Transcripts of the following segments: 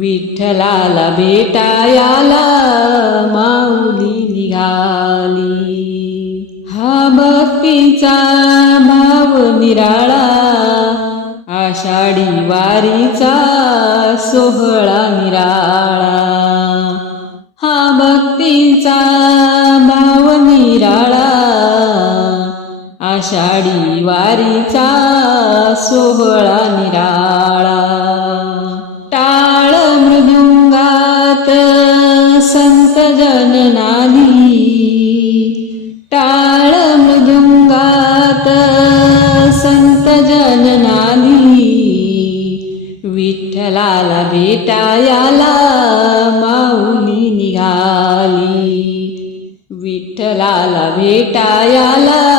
विठ्ठलाला भेटायाला माऊली निघाली. हा भक्तीचा भाव निराळा आषाढी वारीचा सोहळा निराळा. हा भक्तीचा भाव निराळा आषाढी वारीचा सोहळा निराळा. टाळ संत जननाधी टाळ मृदुंगात संत जननाधी विठ्ठलाला भेटायाला माऊली निघाली. विठ्ठलाला भेटायाला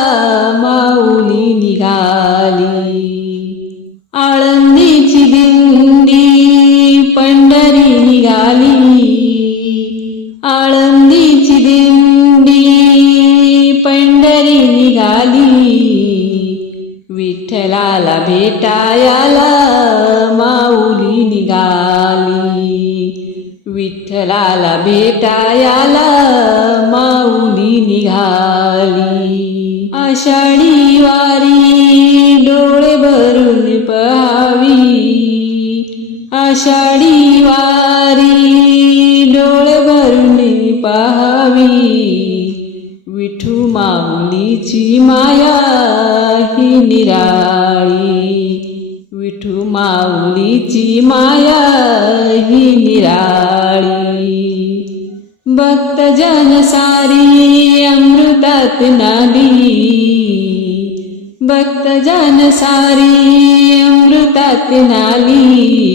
भेटायाला माऊली निघाली. विठ्ठलाला भेटायाला माऊली निघाली. आषाढी वारी डोळे भरून पहावी. आषाढी वारी डोळे भरून पहावी. विठू माऊलीची मा निराळी विठू माऊलीची माया ही निराळी. भक्तजन सारी अमृतात नाली. भक्तजन सारी अमृतात नाली.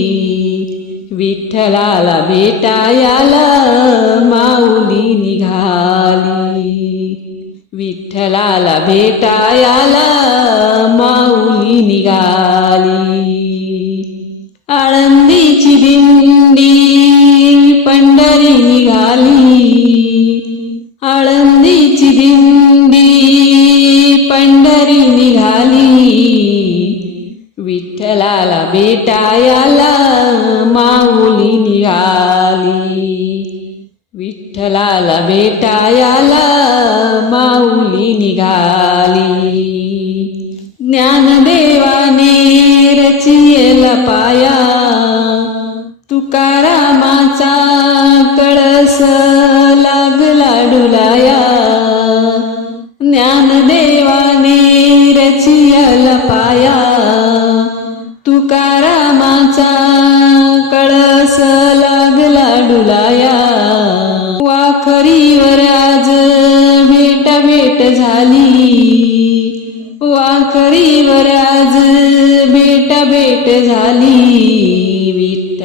विठ्ठलाला भेटायाला माऊली निघाली. विठ्ठलाला भेटायाला दिंडी पंढरी निघाली आळंदीची दिंडी पंढरी निघाली. विठ्ठलाला भेटायाला माऊली निघाली. विठ्ठलाला भेटायाला माऊली निघाली. ज्ञानदेवाने रचियला पाया तुकारामाचा कळस लागला डुलाया. ज्ञानदेवाने रचियल पाया तुकारामाचा कळस लागला डुलाया. वाखरीवर आज भेट भेट झाली. वाखरीवर आज भेट भेट झाली.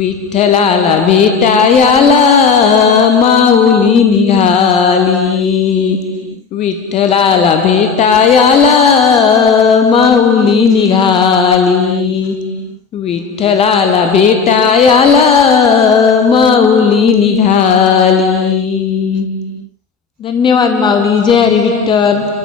विठ्ठलाला भेटायाला माऊली निघाली. विठ्ठलाला भेटायाला माऊली निघाली. विठ्ठलाला भेटायाला माऊली निघाली. धन्यवाद माऊली. जय हरी विठ्ठल.